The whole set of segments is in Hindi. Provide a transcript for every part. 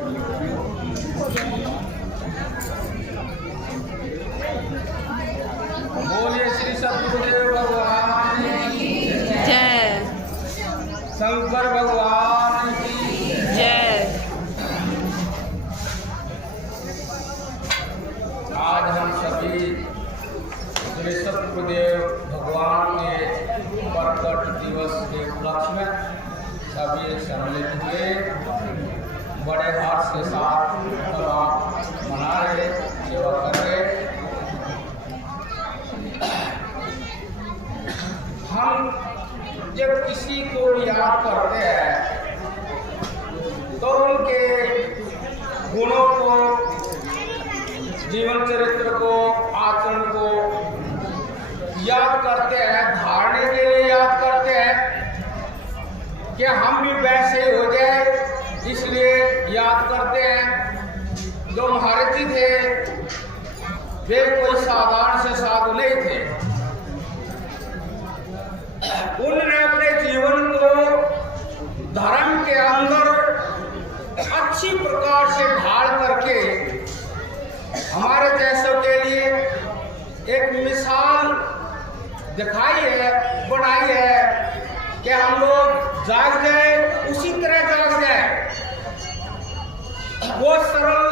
बोलिए श्री सतगुरुदेव भगवान की जय। शंकर भगवान की जय। आज हम सभी श्री सतगुरुदेव भगवान के प्रकट दिवस के उपलक्ष्य में सभी सम्मिलित हुए बड़े हर्ष के साथ मना रहे, सेवा कर रहे। हम जब किसी को याद करते हैं तो उनके गुणों को, जीवन चरित्र को, आचरण को याद करते हैं, धारणे के लिए याद करते हैं कि हम भी वैसे हो जाए, इसलिए याद करते हैं। जो महाराज जी थे वे कोई साधारण से साधु नहीं थे। उन्होंने अपने जीवन को धर्म के अंदर अच्छी प्रकार से ढाल करके हमारे जैसों के लिए एक मिसाल दिखाई है, बनाई है कि हम लोग जाग जाए, उसी तरह जाग जाए। वो सरल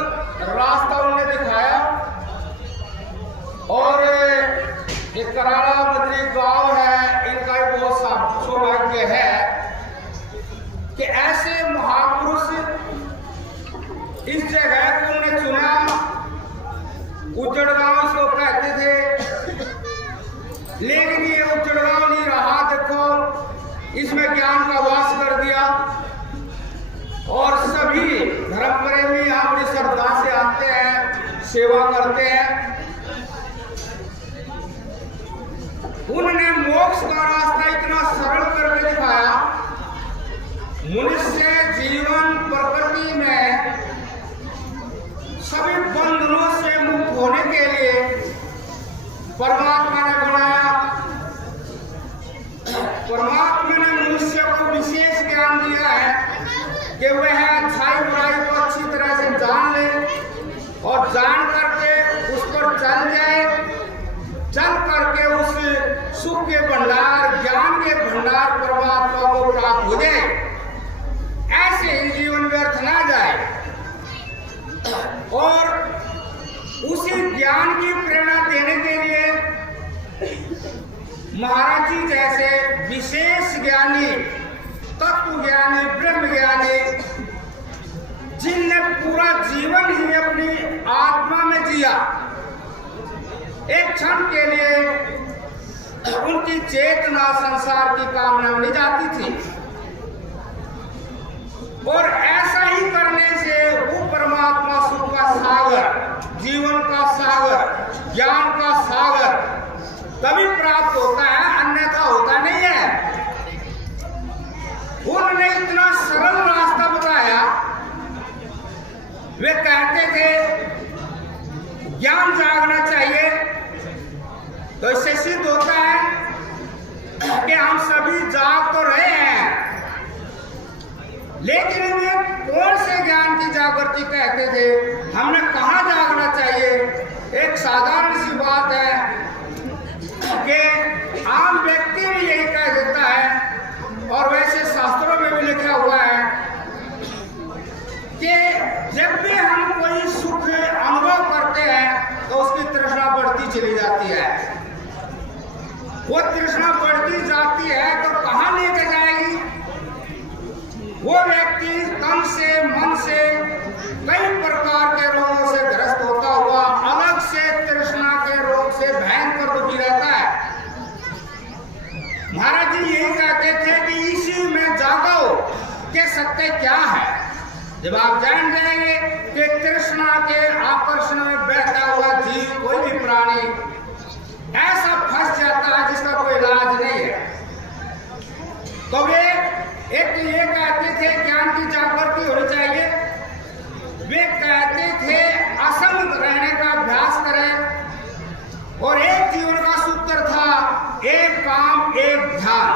रास्ता उन्होंने दिखाया। और एक कराड़ा बद्री गांव है, इनका बहुत सौभाग्य है कि ऐसे महापुरुष इस जगह को उन्होंने चुना। उजड़ गांव इसको कहते थे, लेकिन ये उजड़ गांव नहीं रहा। देखो, इसमें ज्ञान का वास कर दिया और सभी धर्म प्रेमी यहाँ बड़ी श्रद्धा से आते हैं, सेवा करते हैं। उन्होंने मोक्ष का रास्ता इतना सरल करके दिखाया। मनुष्य जीवन प्रकृति में सभी बंधनों से मुक्त होने के लिए परमात्मा ने बनाया। परमात्मा ने मनुष्य को विशेष ज्ञान दिया है कि वह अच्छाई बुराई को अच्छी तरह से जान ले और जान करके उस पर चल जाए, चल करके उस सुख के भंडार, ज्ञान के भंडार परमात्मा को प्राप्त हो जाए। ऐसे ही जीवन व्यर्थ ना जाए और उसी ज्ञान की प्रेरणा देने के लिए महाराज जी जैसे विशेष ज्ञानी, तत्व ज्ञानी, ब्रह्म ज्ञानी, जिनने पूरा जीवन ही अपनी आत्मा में जिया, एक क्षण के लिए उनकी चेतना संसार की कामना में नहीं जाती थी। और ऐसा ही करने से वो परमात्मा सुख का सागर, जीवन का सागर, ज्ञान का सागर तभी प्राप्त होता है, अन्यथा होता नहीं है। उन्होंने इतना सरल रास्ता बताया। वे कहते थे ज्ञान जागना चाहिए, तो इससे सिद्ध होता है कि हम सभी जाग तो रहे हैं, लेकिन वे कौन से ज्ञान की जागृति कहते थे, हमने कहाँ जागना चाहिए। एक साधारण सी बात है कि आम व्यक्ति भी यही कह देता है और वैसे शास्त्रों में भी लिखा हुआ है कि जब भी हम कोई सुख अनुभव करते हैं तो उसकी तृष्णा बढ़ती चली जाती है। वो तृष्णा बढ़ती जाती है तो कहाँ लेके जाएगी। वो व्यक्ति तन से, मन से कई प्रकार के रोगों से ग्रस्त होता हुआ अलग से तृष्णा के रोग से भयंकर दुखी रहता है। महाराज जी यही कहते थे कि इसी में जागो कि सत्य क्या है। जब आप जान जाएंगे कि तृष्णा के आकर्षण में बहता हुआ जीव, कोई भी प्राणी ऐसा फंस जाता है जिसका कोई इलाज नहीं है। तो वे एक तो ये कहते थे ज्ञान की जागृति होनी चाहिए। वे कहते थे असंग रहने का अभ्यास करें। और एक जीवन का सूत्र था, एक काम एक ध्यान।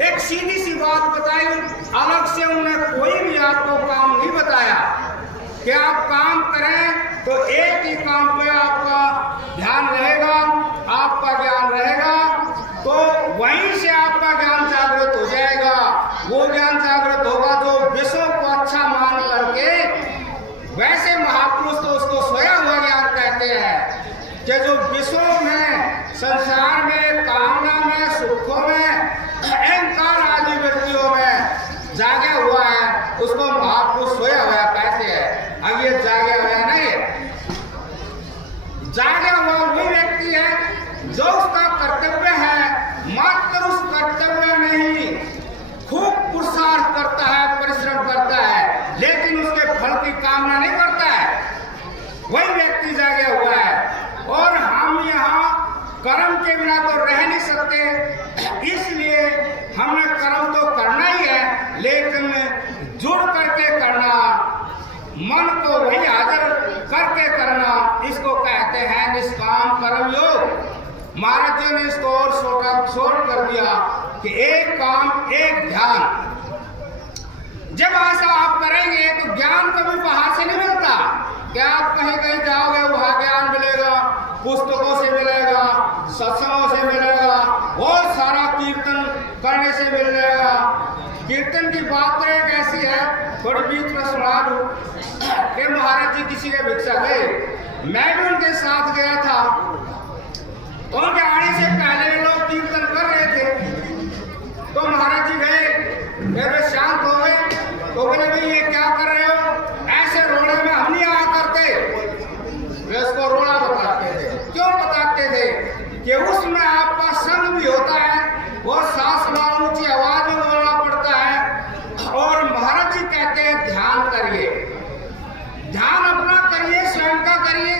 एक सीधी सी बात बताई, अलग से उन्होंने कोई भी आपको काम नहीं बताया। कि आप काम करें तो एक ही काम पे आपका ध्यान रहेगा, आपका ज्ञान रहेगा, तो वहीं से आपका ज्ञान जागृत हो जाएगा। वो ज्ञान जागृत होगा जो विषयों को अच्छा मान करके, वैसे महापुरुष तो उसको सोया हुआ ज्ञान कहते हैं, कि जो विषयों में, संसार में, कामना में, सुखों में, अहंकार आदि वृत्तियों में जागे हुआ है, उसको महापुरुष सोया हुआ कहते हैं। अब ये जागे हुआ नहीं, जागे हुआ वही व्यक्ति है जो उसका कर्तव्य है, मात्र उस कर्तव्य में ही खूब पुरुषार्थ करता है, परिश्रम करता है, लेकिन उसके फल की कामना नहीं करता है, वही व्यक्ति जागे हुआ है। और हम यहाँ कर्म के बिना तो रह नहीं सकते, इसलिए हमें कर्म तो करना ही है, लेकिन जुड़ करके करना, मन को वही हाजिर करके करना, इसको कहते हैं निष्काम कर्म योग। महाराज जी ने इसको और शॉर्ट कर दिया कि एक काम एक ध्यान। जब ऐसा आप करेंगे तो ज्ञान कभी बाहर से नहीं मिलता, क्या आप कहीं कहीं जाओगे वहां ज्ञान मिलेगा, पुस्तकों से मिलेगा, सत्संगों से मिलेगा, बहुत सारा कीर्तन करने से मिल जाएगा। कीर्तन की बात तो एक ऐसी है, थोड़ी बीच में सुना दूं कि महाराज जी किसी के भिक्षा गए, मैं भी उनके साथ गया था, तो उनके आने से पहले लोग कीर्तन कर रहे थे, तो महाराज जी गए, फिर शांत हो गए, तो बोले भाई ये क्या कर रहे हो, ऐसे रोड़े में हम नहीं आया करते। वे उसको रोड़ा बताते थे, क्यों बताते थे कि उसमें आपका संग भी होता है, वो सांस में ऊंची आवाज में बोलना पड़ता है। और महाराज जी कहते हैं ध्यान करिए, ध्यान अपना करिए, स्वयं का करिए।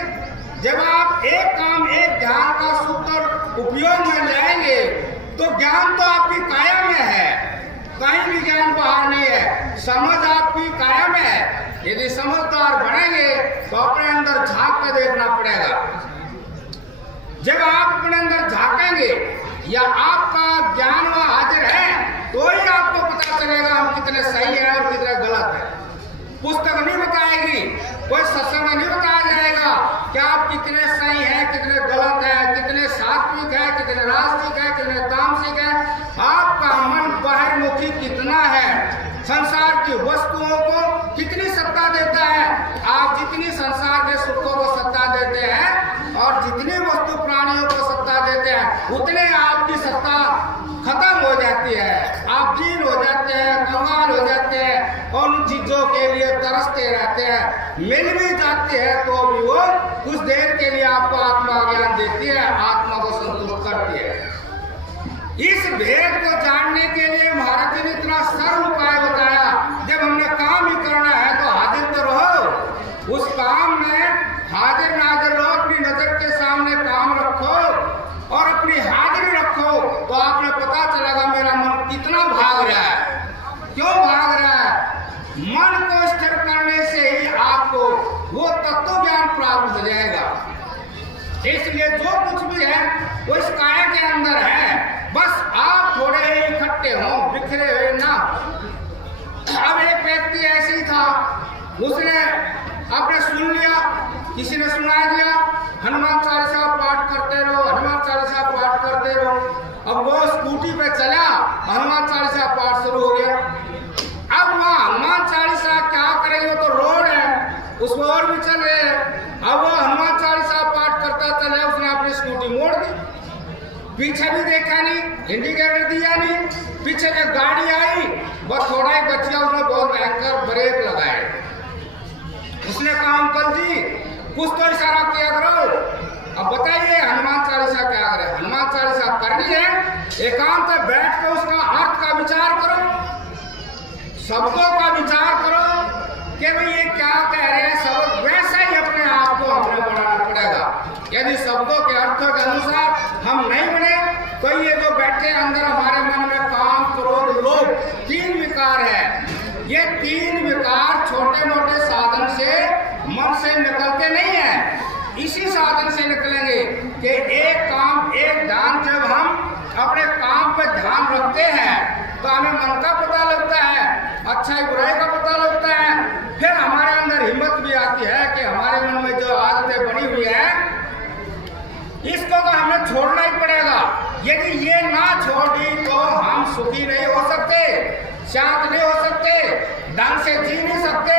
जब आप एक काम एक ध्यान का सूत्र उपयोग में लाएंगे तो ज्ञान तो आपकी काया में है, कहीं भी ज्ञान बाहर नहीं है, समझ आपकी काया में है। यदि समझदार बनेंगे तो अपने अंदर झांक के देखना पड़ेगा। जब आप अपने अंदर झांकेंगे या आपका ज्ञान वहां हाजिर है, तो ही आपको पता चलेगा हम कितने सही हैं और कितने गलत हैं। पुस्तक नहीं बताएगी, कोई सत्संग में नहीं बताया जाएगा कि आप कितने सही हैं, कितने गलत हैं, कितने सात्विक हैं, कितने राजसिक हैं, कितने तामसिक हैं। आपका मन बाहरमुखी कितना है, संसार की वस्तुओं को कितनी सत्ता देता है। आप जितनी संसार के सुखों को सत्ता देते हैं और जितनी वस्तु प्राणियों को सत्ता देते हैं, उतने आपकी सत्ता खत्म हो जाती है, आप दीन हो जाते हैं, कंगाल हो जाते हैं और उन चीजों के लिए तरसते रहते हैं। मिल भी जाते हैं तो भी वो कुछ देर के लिए आपको आत्मा ज्ञान देती है, आत्मा को संतुष्ट करती है। इस भेद को जानने के लिए महाराज जी ने इतना सरल उपाय बताया, जब हमने काम ही करना है तो हाजिर तो रहो, उस काम में हाजिर नाजिर रहो, अपनी नजर के सामने काम रखो और अपनी हाजिरी रखो, तो आपने पता चलेगा मेरा मन कितना भाग रहा है, क्यों भाग रहा है। मन को स्थिर करने से ही आपको वो तत्व ज्ञान प्राप्त हो जाएगा। इसलिए जो कुछ भी है वो इस काया के अंदर है, बस आप थोड़े इकट्ठे हो, बिखरे हुए ना। अब एक व्यक्ति ऐसे ही था, उसने आपने सुन लिया, किसी ने सुना दिया, हनुमान चालीसा पाठ करते रहो, हनुमान चालीसा पाठ करते रहो। अब वो स्कूटी पे चला, हनुमान चालीसा पाठ शुरू हो गया। अब वहाँ हनुमान चालीसा क्या करेंगे, तो रोड है, उस और भी चल रहे हैं। अब वो हनुमान चालीसा पाठ करता चला, उसने अपनी स्कूटी मोड़ दी, पीछे भी देखा नहीं, इंडिकेटर दिया नहीं, पीछे जब गाड़ी आई बस थोड़ा ही बच गया, उसने बहुत भयंकर ब्रेक लगाए। उसने कहा अंकल जी कुछ तो इशारा किया करो, अब बताइए हनुमान चालीसा क्या करे। हनुमान चालीसा करनी है, एकांत में बैठ कर उसका अर्थ का विचार करो, शब्दों का विचार करो कि भाई ये क्या कह रहे हैं, शब्द वैसा ही अपने आप को हमें बनाना पड़ेगा। यदि शब्दों के अर्थों के अनुसार हम नहीं बने तो ये जो बैठे अंदर हमारे मन में काम क्रोध लोभ तीन विकार है, ये तीन विकार छोटे मोटे साधन से मन से निकलते नहीं है, इसी साधन से निकलेंगे कि एक काम एक ध्यान। जब हम अपने काम पर ध्यान रखते हैं तो हमें मन का पता लगता है, अच्छाई बुराई का पता लगता है, फिर हमारे अंदर हिम्मत भी आ हमें छोड़ना ही पड़ेगा। यदि ये ना छोड़ दी तो हम सुखी नहीं हो सकते, शांत नहीं हो सकते, ढंग से जी नहीं सकते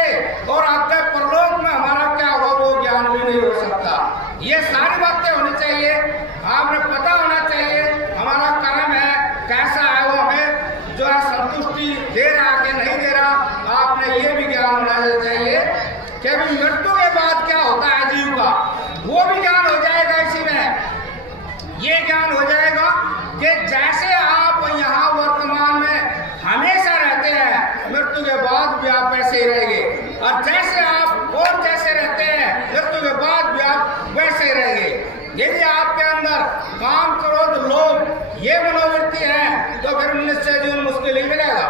और आगे परलोक में हमारा क्या होगा वो ज्ञान भी नहीं हो सकता। ये सारी बातें होनी चाहिए, आपने पता होना चाहिए हमारा कर्म है कैसा है, वो हमें जो है संतुष्टि दे रहा कि नहीं दे रहा। आपने ये भी ज्ञान होना चाहिए कि अभी मृत्यु के बाद क्या होता है जीव का, वो भी ज्ञान हो जाएगा। इसी में ये ज्ञान हो जाएगा कि जैसे आप यहाँ वर्तमान में हमेशा रहते हैं, मृत्यु के बाद भी आप ऐसे ही रहेंगे, और जैसे आप और जैसे रहते हैं मृत्यु के बाद भी आप वैसे ही रहेंगे। यदि आपके अंदर काम, क्रोध, लोभ ये मनोवृत्ति है तो फिर मनुष्य जीवन मुश्किल ही मिलेगा।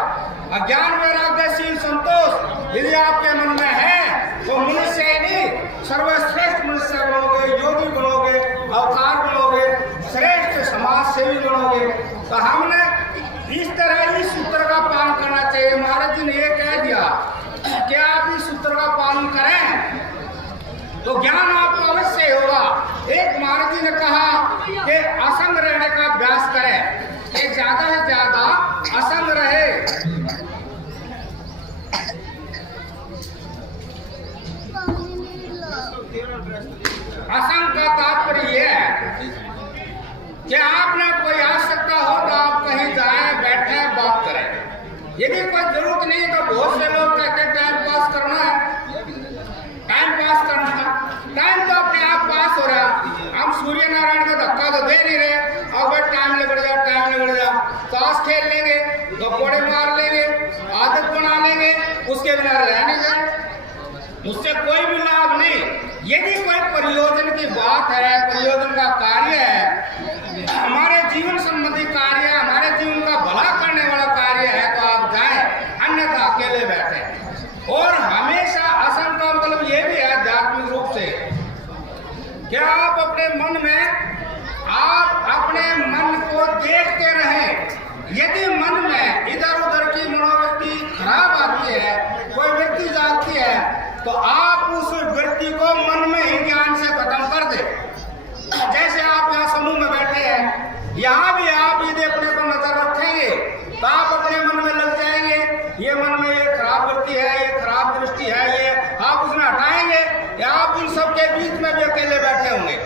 अज्ञान, वैराग्यशील संतोष यदि आपके मन में है तो मनुष्य ही नहीं सर्वश्रेष्ठ मनुष्य बनोगे, योगी बनोगे, अवतार बनोगे, श्रेष्ठ समाज सेवी बनोगे। तो हमने इस तरह इस सूत्र का पालन करना चाहिए। महाराज जी ने ये कह दिया कि आप इस सूत्र का पालन करें तो ज्ञान आपको अवश्य होगा। एक महाराज जी ने कहा कि असंग रहने का अभ्यास करें, एक ज्यादा से ज्यादा असंग रहे। असंग का तात्पर्य यह है कि आपने कोई आवश्यकता हो तो आप कहीं जाएं, बैठे, बात करें। यदि कोई जरूरत नहीं तो बहुत से लोग कहते हैं टाइम पास करना है, टाइम पास करना है। टाइम तो अपने आप पास हो रहा है, हम सूर्य नारायण का धक्का तो दे नहीं रहे। अब भाई टाइम निकल जा, टाइम निकल जा, ताश खेल लेंगे, गप्पे मार लेंगे, आदत बना लेंगे, उसके बिना रह नहीं जाए, उससे कोई भी लाभ नहीं। यदि कोई प्रयोजन की बात है, प्रयोजन का कार्य है, हमारे जीवन संबंधी कार्य है, हमारे जीवन का भला करने वाला कार्य है तो आप जाएं, अन्यथा अकेले बैठे। और हमेशा असंग का मतलब ये भी है आध्यात्मिक रूप से कि आप अपने मन में, आप अपने मन को देखते रहें। यदि मन में इधर उधर की मनोवृत्ति खराब आती है, कोई वृत्ति जाती है, तो आप उस वृत्ति को मन में ही ज्ञान से खत्म कर दे। जैसे आप यहाँ समूह में बैठे हैं, यहाँ भी आप यदि अपने पर नजर रखेंगे तो आप अपने मन में लग जाएंगे, ये मन में ये खराब वृत्ति है, ये खराब दृष्टि है, ये आप उसमें हटाएंगे, या आप उन सबके बीच में भी अकेले बैठे होंगे।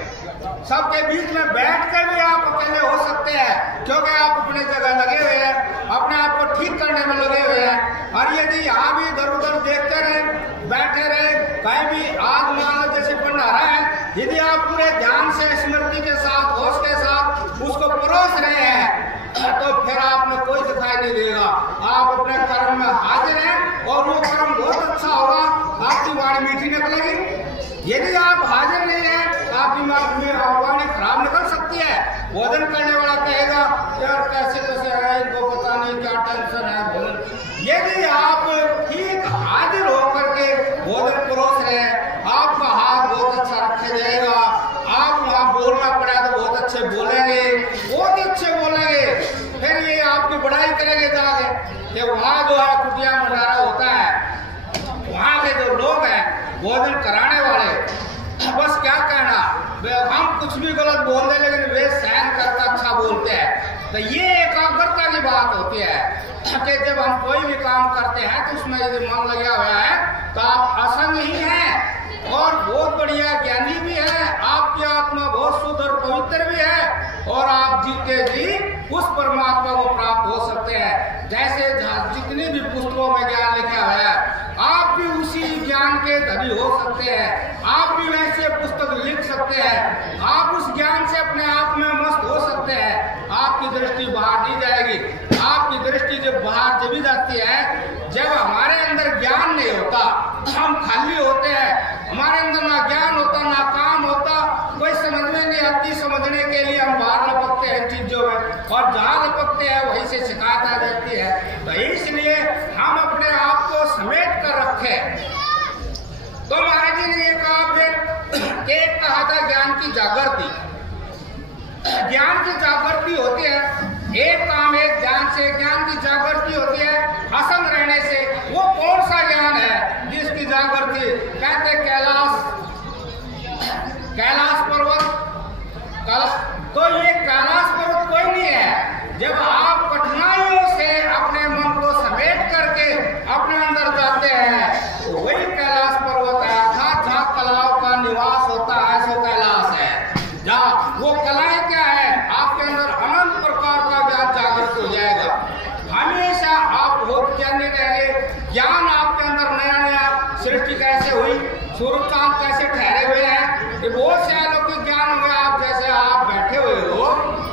सबके बीच में बैठ कर भी आप अकेले हो सकते हैं, क्योंकि आप अपने जगह लगे हुए हैं, अपने आप को ठीक करने में लगे हुए हैं। और यदि यहाँ भी इधर उधर देखते रहे, बैठे रहे, कहीं भी आग मान लो जैसे भंडारा है, यदि आप पूरे ध्यान से, स्मृति के साथ, होश के साथ उसको परोस रहे हैं तो फिर आप में कोई दिखाई नहीं देगा। आप अपने कर्म में हाजिर हैं और वो कर्म बहुत अच्छा होगा, आपकी वाणी मीठी निकलेगी। यदि आप हाजिर नहीं हैं तो आपकी वाणी खराब निकल सकती है। भोजन करने वाला कहेगा यार कैसे कैसे है, इनको पता नहीं क्या टेंशन है भोजन। यदि आप ठीक हाजिर होकर के भोजन परोस रहे हैं, आपका हाथ बहुत अच्छा रखा जाएगा, आप वहाँ बोलना पड़ा तो बहुत अच्छे बोलेंगे, बहुत अच्छे बोलेंगे, फिर ये आपकी बड़ाई करेंगे जाके कि वहाँ जो है कुटिया भंडारा होता है, वहाँ के जो लोग हैं भोजन कराने वाले, बस क्या कहना, हम कुछ भी गलत बोल रहे लेकिन वे सहन करके अच्छा बोलते हैं। तो ये एकाग्रता की बात होती है कि जब हम कोई भी काम करते हैं तो उसमें यदि मन लगा हुआ है तो आप असंग ही हैं और बहुत बढ़िया ज्ञानी भी है, आपकी आत्मा बहुत शुद्ध और पवित्र भी है और आप जीते जी उस परमात्मा को प्राप्त हो सकते हैं। जैसे जितनी भी पुस्तकों में ज्ञान लिखा हुआ है, आप भी उसी ज्ञान के धनी हो सकते हैं, आप भी वैसे पुस्तक लिख सकते हैं, आप उस ज्ञान से अपने आप में मस्त हो सकते हैं। आपकी दृष्टि बाहर नहीं जाएगी। आपकी दृष्टि जब बाहर चली जाती है, जब हमारे अंदर ज्ञान नहीं होता, हम खाली होते हैं, हमारे अंदर ना ज्ञान होता ना काम होता, कोई समझ में नहीं आती, समझने के लिए हम बाहर लपकते हैं चीजों में और जहाँ लपकते हैं वहीं से शिकायत आ जाती है। तो इसलिए हम अपने आप को समेट कर रखें। तो महाराज जी ने ये कहा फिर एक कहा था ज्ञान की जागृति। ज्ञान की जागृति होती है, एक काम एक ज्ञान से, ज्ञान की जागृति होती है असंग रहने से। वो कौन सा ज्ञान है जिसकी जागृति? कहते कैलाश पर्वत, तो ये कैलाश पर्वत कोई नहीं है। जब आप कठिनाइयों से अपने मन को समेट करके अपने अंदर जाते हैं तो वही कैलाश पर्वत है। अर्थात जहाँ कलाओं का निवास होता है सो कैलाश है। जहाँ वो कलाएं क्या है, आपके अंदर अनंत प्रकार का ज्ञान जागृत हो जाएगा। हमेशा आप होप जानने रहेंगे, ज्ञान आपके अंदर नया नया, सृष्टि कैसे हुई, सूर्य चांद कैसे ठहरे हुए हैं, ये बहुत से अलौकिक ज्ञान हुए। आप जैसे आप बैठे हुए हो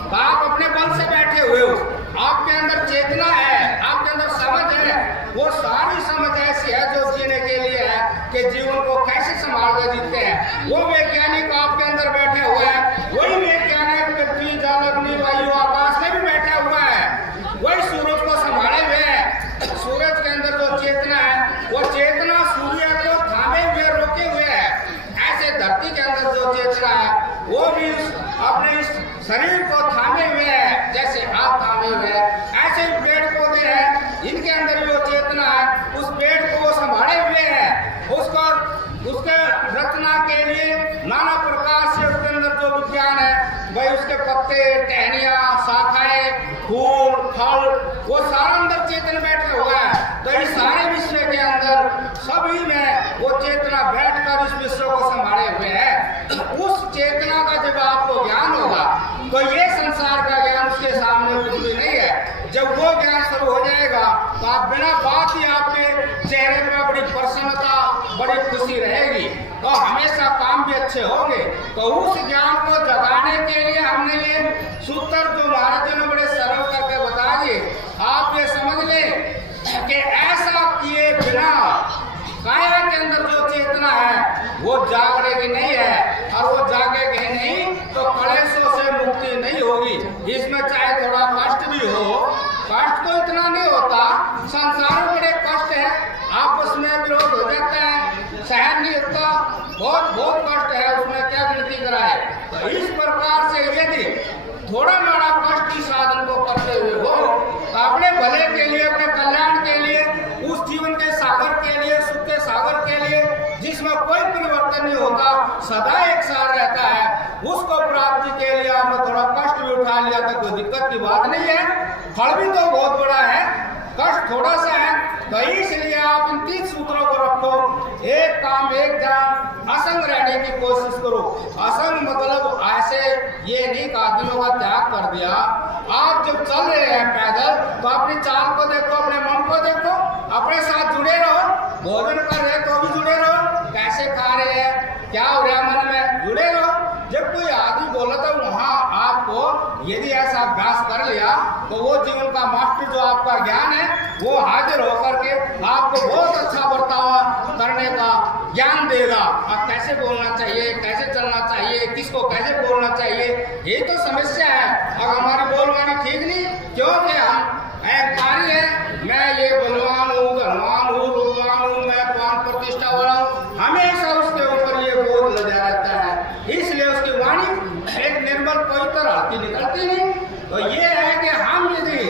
तो आप अपने बल से बैठे हुए हो, आपके अंदर चेतना है, आपके अंदर समझ है। वो सारी समझ ऐसी है जो जीने के लिए है कि जीवन को कैसे संभाल कर जीते हैं। वो वैज्ञानिक आपके अंदर बैठे हुए हैं, वही वैज्ञानिक पृथ्वी जल अग्नि वायु आकाश में भी बैठा हुआ है, वही सूरज को संभाले हुए है। सूरज के अंदर जो चेतना है वो चेतना सूर्य को थामे हुए रोके हुए है। ऐसे धरती के अंदर जो चेतना है वो भी अपने इस शरीर को थामे हुए है, जैसे आप थामे हुए हैं। ऐसे ही पेड़ पौधे हैं, इनके अंदर जो चेतना है उस पेड़ को वो संभाले हुए है। उसको उसके रचना के लिए नाना प्रकार से उसके अंदर जो विज्ञान है भाई, उसके पत्ते, टहनियाँ, शाखाएं, फूल, फल, वो सारा अंदर चेतन बैठे हुआ है। तो इस सारे विश्व के अंदर सभी में वो चेतना बैठकर इस विश्व को संभाले हुए है। उस चेतना का जब आपको ज्ञान होगा तो ये संसार का ज्ञान उसके सामने कुछ भी नहीं है। जब वो ज्ञान शुरू हो जाएगा तो आप बिना बात ही आपके चेहरे पर बड़ी प्रसन्नता, बड़ी खुशी रहेगी, तो हमेशा काम भी अच्छे होंगे। तो उस ज्ञान को जगाने के लिए हमने ये सूत्र जो महाराज जी ने बड़े सरल करके बता दिए, आप ये समझ लें कि ऐसा किए बिना काया के अंदर जो चेतना है वो जागेगी नहीं है, और वो जागेगी नहीं तो कलेशों से मुक्ति नहीं होगी। इसमें चाहे थोड़ा कष्ट भी हो, कष्ट तो इतना नहीं होता, संसार में बड़े कष्ट है, आपस में विरोध हो जाता है, सहन नहीं होता, बहुत कष्ट है, उसमें क्या गिनती कराए। तो इस प्रकार से यदि थोड़ा बड़ा कष्ट की साधन को करते हुए हो तो अपने भले के लिए, अपने कल्याण के लिए, उस जीवन के सागर के लिए, सुख के सागर के लिए जिसमें कोई परिवर्तन नहीं होता, सदा एक सार रहता है, उसको प्राप्ति के लिए आपने थोड़ा कष्ट भी उठा लिया तो कोई दिक्कत की बात नहीं है। फल भी तो बहुत बड़ा है, कष्ट थोड़ा सा है। तो इसलिए आप इन 3 सूत्रों को रखो, एक काम एक ध्यान, असंग रहने की कोशिश करो। असंग मतलब ऐसे ये नहीं कि आदमियों का त्याग कर दिया। आप जब चल रहे हैं पैदल तो अपनी चाल को देखो, अपने मन को देखो, अपने साथ जुड़े रहो, भोजन कर रहे तो भी जुड़े रहो, कैसे खा रहे हैं, क्या हो रहा है मन में, जुड़े रहो। जब कोई आदमी बोला तो वहाँ आपको यदि ऐसा अभ्यास कर लिया तो वो जीवन का मास्टर जो आपका ज्ञान है वो हाजिर होकर के आपको बहुत अच्छा बर्ताव करने का ज्ञान देगा। आप कैसे बोलना चाहिए, कैसे चलना चाहिए, किसको कैसे बोलना चाहिए, ये तो समस्या है। अब हमारी बोलवानी ठीक नहीं, क्योंकि हम कार्य है, मैं ये बलवान हूँ, धनवान हूँ, रूपवान हूँ, मैं पान प्रतिष्ठा वाला हूँ, हमेशा उसके ऊपर ये बोझ लगा रहता है। इसलिए उसकी वाणी एक निर्मल पवित्र हल्की निकलती नहीं। तो ये है कि हम यदि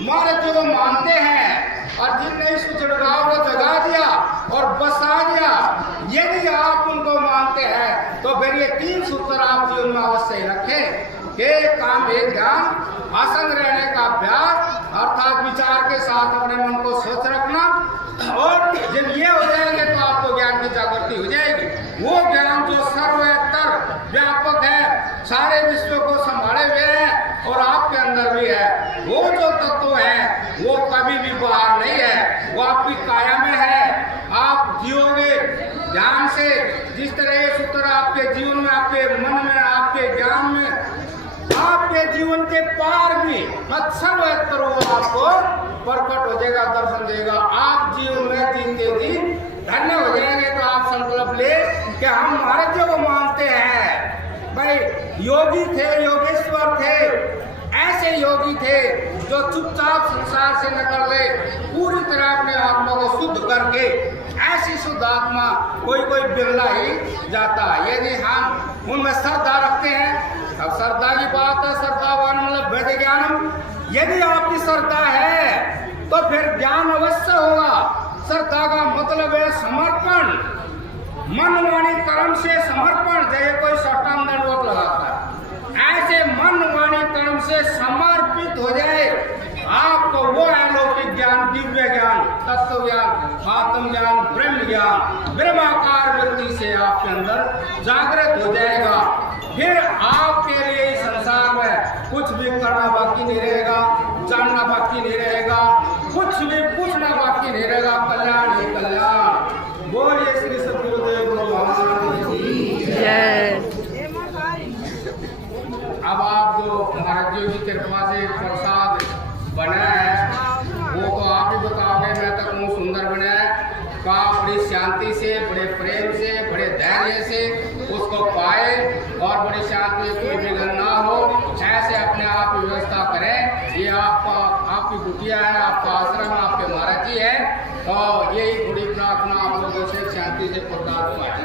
महाराज को मानते हैं और जिनने इस जुड़ाव को जगा दिया और बसा दिया, यदि आप उनको मानते हैं तो फिर ये 3 सूत्र आप जीवन में अवश्य रखें कि काम एक ध्यान, असंग रहने का अभ्यास, अर्थात विचार के साथ अपने मन को स्वच्छ रखना, और जब ये हो जाएंगे तो आपको ज्ञान की जागृति हो जाएगी। वो ज्ञान जो सर्वतर व्यापक है, सारे विश्व को संभाले हुए है और आपके अंदर भी है, वो जो तत्व है वो कभी भी बाहर नहीं है, वो आपकी काया में है। आप जियोगे ध्यान से, जिस तरह ये सूत्र आपके जीवन में, आपके मन में, आपके ज्ञान में, आपके जीवन के पार भी सर्वत्र वो आपको प्रकट हो जाएगा, दर्शन देगा। आप जीवन में जीते जी धन्य हो जाएंगे। तो आप संकल्प ले कि हम महाराज जी को मानते हैं। भाई योगी थे, योगेश्वर थे, ऐसे योगी थे जो चुपचाप संसार से निकल गए, पूरी तरह अपने आत्मा को शुद्ध करके। ऐसी शुद्ध आत्मा कोई बिरला ही जाता। यदि हम उनमें श्रद्धा रखते हैं, अब श्रद्धा की बात है, श्रद्धावान मतलब वेद ज्ञानम। यदि आपकी श्रद्धा है तो फिर ज्ञान अवश्य होगा। श्रद्धा का मतलब है समर्पण, मन वाणी कर्म से समर्पण। जैसे कोई सट्टाम दंडवत लगाता है, ऐसे मन से समर्पित हो जाए, आपको वो अलौकिक ज्ञान, दिव्य ज्ञान, तत्व ज्ञान, आत्म ज्ञान, ब्रह्म ज्ञान ब्रह्माकार वृत्ति से आपके अंदर जागृत हो जाएगा। फिर आपके लिए इस संसार में कुछ भी करना बाकी नहीं रहेगा, जानना बाकी नहीं रहेगा, कुछ भी पूछना बाकी नहीं रहेगा। कल्याण ही कल्याण। बोलिए श्री सद्गुरुदेव भगवान की जय। अब आप जो महाराज जी की कृपा से प्रसाद बना है वो तो आप ही बताओगे, मैं तक मुँह सुंदर बना है का बड़ी शांति से, बड़े प्रेम से, बड़े धैर्य से उसको पाए और बड़ी शांति में कोई विघ्न ना हो, ऐसे अपने आप व्यवस्था करें। ये आपका, आपकी कुटिया है, आपका आश्रम, आपके महाराज जी है, और यही बड़ी प्रार्थना आप लोगों से शांति से प्रसाद पाए।